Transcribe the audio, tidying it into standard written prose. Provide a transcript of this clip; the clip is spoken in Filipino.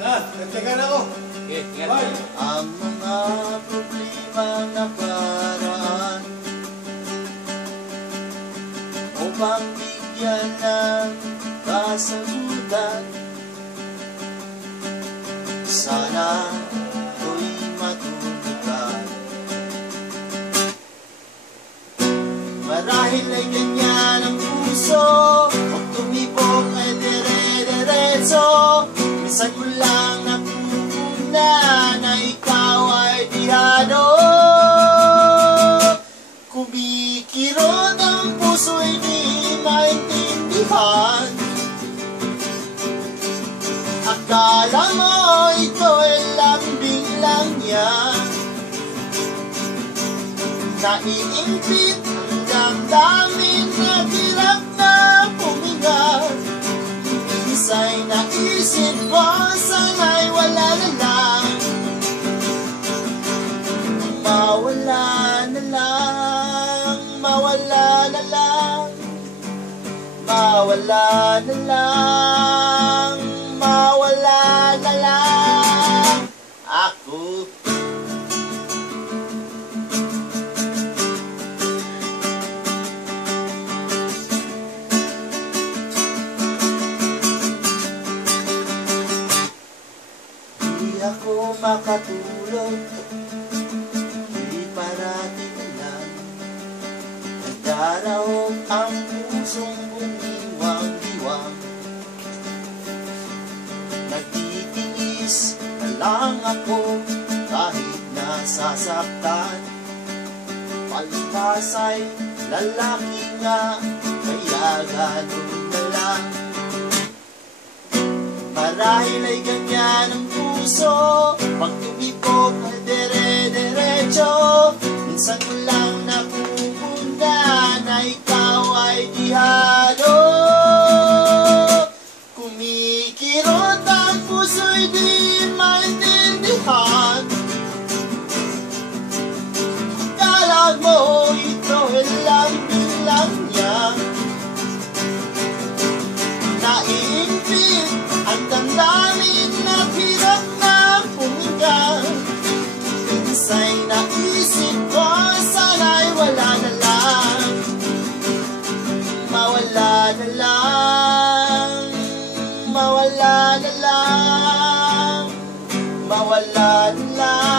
Nagtagan ako. Okay, ingat. Ang mga problema nakaraan upang bigyan ng kasagutan. Sana ko'y matulugan. Marahil ay ganyan ang puso, pag tumibok ay dire-diretso. Minsan mo lang napupuna na ikaw ay dihado. Kumikirot ang puso'y di maintindihan. Akala mo ito'y lambing lang niya. Naiingpit ang damdamin na hirap na puminga. Minsa'y naisip ko sana'y wala na lang. Mawala na lang, mawala na lang, mawala na lang, mawala na lang ako. Di ako makatulog, di parating lang. Nagdarahog ang pusong bumiwang-diwang. Nagtitiis na lang ako kahit nasasaktan. Palibhas ay lalaki nga, kaya ganun na lang. Marahil ay ganyan ang puso, pag tumibok ay dire-diretso. Minsan mo lang napupuna na ikaw ay dihado. Kumikirot ang puso'y di maintindihan. Akala mo ito'y lambing lang niya. Naiingpit ang damdamin na hirap na puminga. Minsa'y naisip ko sana'y wala na lang. Mawala na lang, mawala na lang, mawala na lang.